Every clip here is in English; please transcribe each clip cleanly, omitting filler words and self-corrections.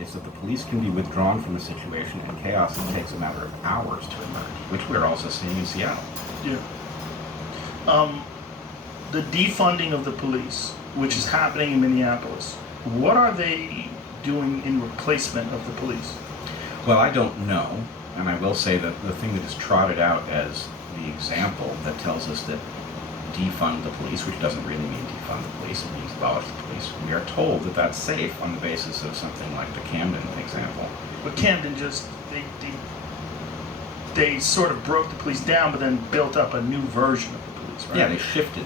is that the police can be withdrawn from a situation and chaos takes a matter of hours to emerge, which we're also seeing in Seattle. Yeah. The defunding of the police, which is happening in Minneapolis, what are they doing in replacement of the police? Well, I don't know, and I will say that the thing that is trotted out as the example that tells us that defund the police, which doesn't really mean defund the police, it means abolish the police. We are told that that's safe on the basis of something like the Camden example. But Camden just, they sort of broke the police down, but then built up a new version of the police, right? Yeah, they shifted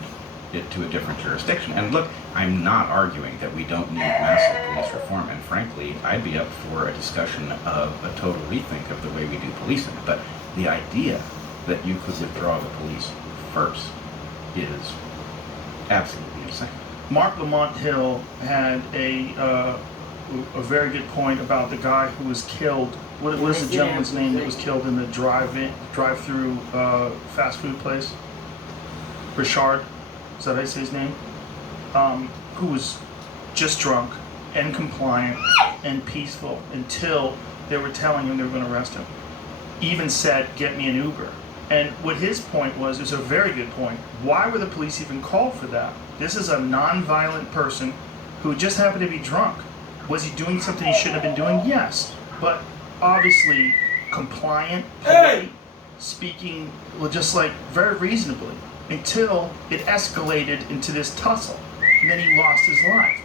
it to a different jurisdiction. And look, I'm not arguing that we don't need massive police reform, and frankly, I'd be up for a discussion of a total rethink of the way we do policing. But the idea that you could withdraw the police first is absolutely insane. Mark Lamont Hill had a very good point about the guy who was killed. What is the gentleman's name that was killed in the drive-through fast food place? Richard, is that how you say his name? Who was just drunk and compliant and peaceful until they were telling him they were going to arrest him. Even said, "Get me an Uber." And what his point was a very good point. Why were the police even called for that? This is a non-violent person who just happened to be drunk. Was he doing something he shouldn't have been doing? Yes. But obviously compliant, polite, speaking just like very reasonably, until it escalated into this tussle. And then he lost his life.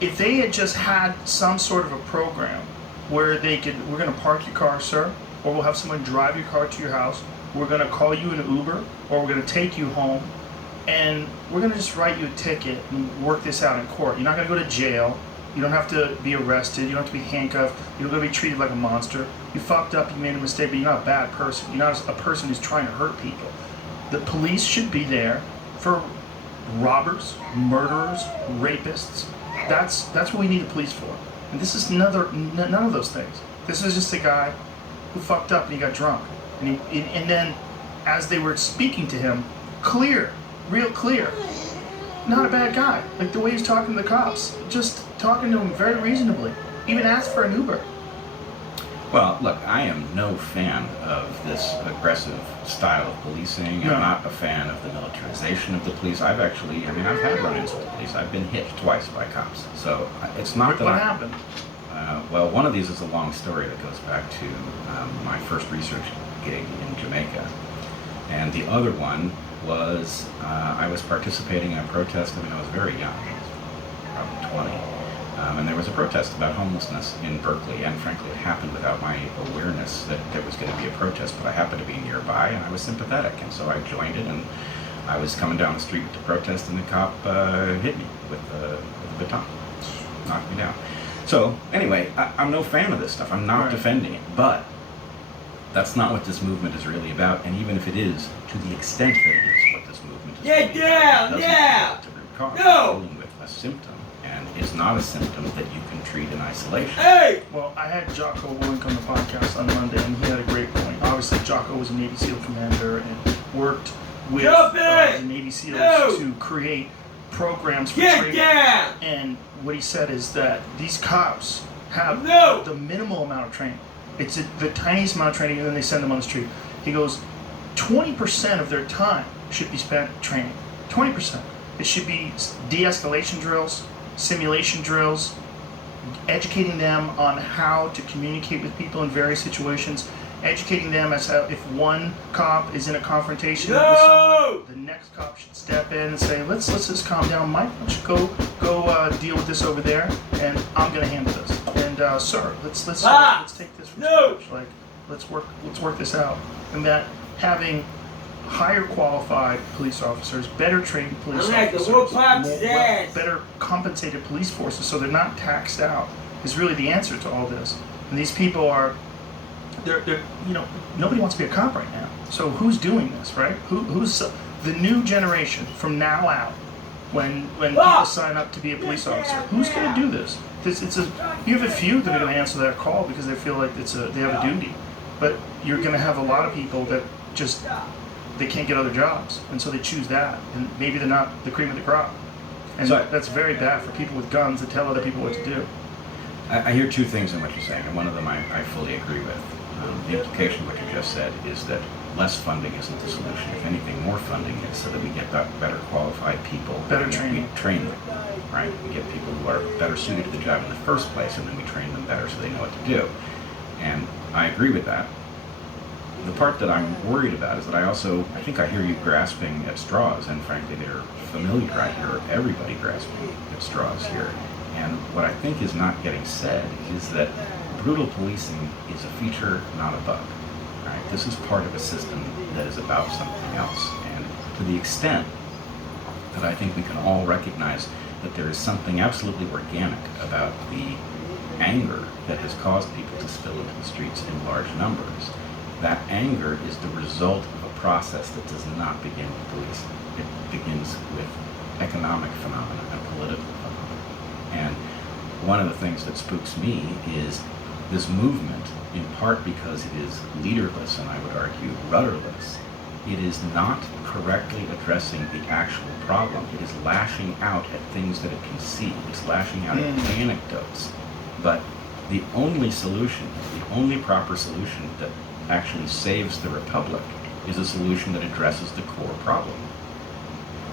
If they had just had some sort of a program where they could, we're going to park your car, sir, or we'll have someone drive your car to your house, we're going to call you an Uber, or we're going to take you home, and we're going to just write you a ticket and work this out in court. You're not going to go to jail. You don't have to be arrested. You don't have to be handcuffed. You're going to be treated like a monster. You fucked up, you made a mistake, but you're not a bad person. You're not a person who's trying to hurt people. The police should be there for robbers, murderers, rapists. That's what we need the police for. And this is none of those things. This is just a guy who fucked up and he got drunk. And then as they were speaking to him, real clear, not a bad guy. Like the way he's talking to the cops, just talking to him very reasonably. Even asked for an Uber. Well, look, I am no fan of this aggressive style of policing. No. I'm not a fan of the militarization of the police. I've had run-ins with the police. I've been hit twice by cops. So it's not that What happened? Well, one of these is a long story that goes back to my first research gig in Jamaica. And the other one was I was participating in a protest. I was very young, probably 20. And there was a protest about homelessness in Berkeley, and frankly it happened without my awareness that there was going to be a protest, but I happened to be nearby and I was sympathetic, and so I joined it, and I was coming down the street to protest, and the cop hit me with a baton, knocked me down. So anyway, I'm no fan of this stuff. I'm not defending it, but that's not what this movement is really about, and even if it is, to the extent that it is what this movement is really about, it doesn't get to the root cause. We're dealing with a symptom. And it's not a symptom that you can treat in isolation. Well, I had Jocko Willink on the podcast on Monday, and he had a great point. Obviously, Jocko was a Navy SEAL commander and worked with the Navy SEALs to create programs for training. And what he said is that these cops have the minimal amount of training. It's the tiniest amount of training, and then they send them on the street. He goes, 20% of their time should be spent training. 20%. It should be de-escalation drills, simulation drills, educating them on how to communicate with people in various situations, educating them as how if one cop is in a confrontation with someone, the next cop should step in and say, let's just calm down, Mike. Let's go deal with this over there, and I'm gonna handle this. And sir, let's take this from scratch. Like let's work this out. And that having higher qualified police officers, better trained police officers, better compensated police forces so they're not taxed out is really the answer to all this. And these people are, they're nobody wants to be a cop right now. So who's doing this, right? Who's the new generation from now out when people sign up to be a police officer? Who's going to do this? You have a few that are going to answer that call because they feel like they have a duty. But you're going to have a lot of people that just they can't get other jobs, and so they choose that, and maybe they're not the cream of the crop, and so that's very bad for people with guns that tell other people what to do. I hear two things in what you're saying, and one of them I fully agree with. The implication of what you just said is that less funding isn't the solution. If anything, more funding is, so that we get that better qualified people. Better and training. We train them, right? We get people who are better suited to the job in the first place, and then we train them better so they know what to do. And I agree with that. The part that I'm worried about is that I think I hear you grasping at straws, and frankly, they're familiar. I hear everybody grasping at straws here. And what I think is not getting said is that brutal policing is a feature, not a bug. Right? This is part of a system that is about something else. And to the extent that I think we can all recognize that there is something absolutely organic about the anger that has caused people to spill into the streets in large numbers, that anger is the result of a process that does not begin with policing. It begins with economic phenomena and political phenomena. And one of the things that spooks me is this movement, in part because it is leaderless and I would argue rudderless. It is not correctly addressing the actual problem. It is lashing out at things that it can see. It's lashing out at anecdotes. But the only solution, the only proper solution that actually saves the republic is a solution that addresses the core problem.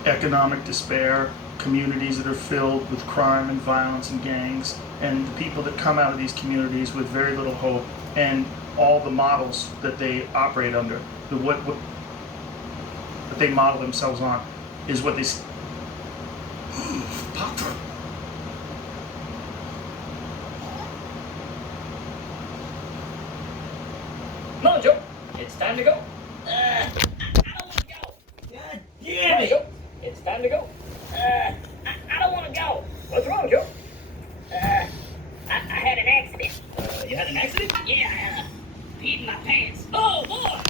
Economic despair, communities that are filled with crime and violence and gangs, and the people that come out of these communities with very little hope, and all the models that they operate under, what that they model themselves on, is what they. Pop-Tart. Come on, Joe. It's time to go. I don't want to go. God damn it. Joe. It's time to go. I don't want to go. What's wrong, Joe? I had an accident. You had an accident? Yeah, I peed in my pants. Oh, boy.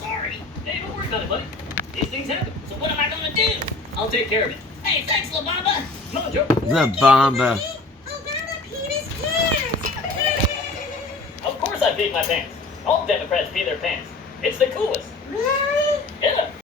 Sorry. Hey, don't worry about it, buddy. These things happen. So what am I going to do? I'll take care of it. Hey, thanks, La Bamba. Come on, Joe. The Bomba. Obama peed his pants. Of course I peed my pants. All Democrats pee their pants. It's the coolest. Really? Yeah.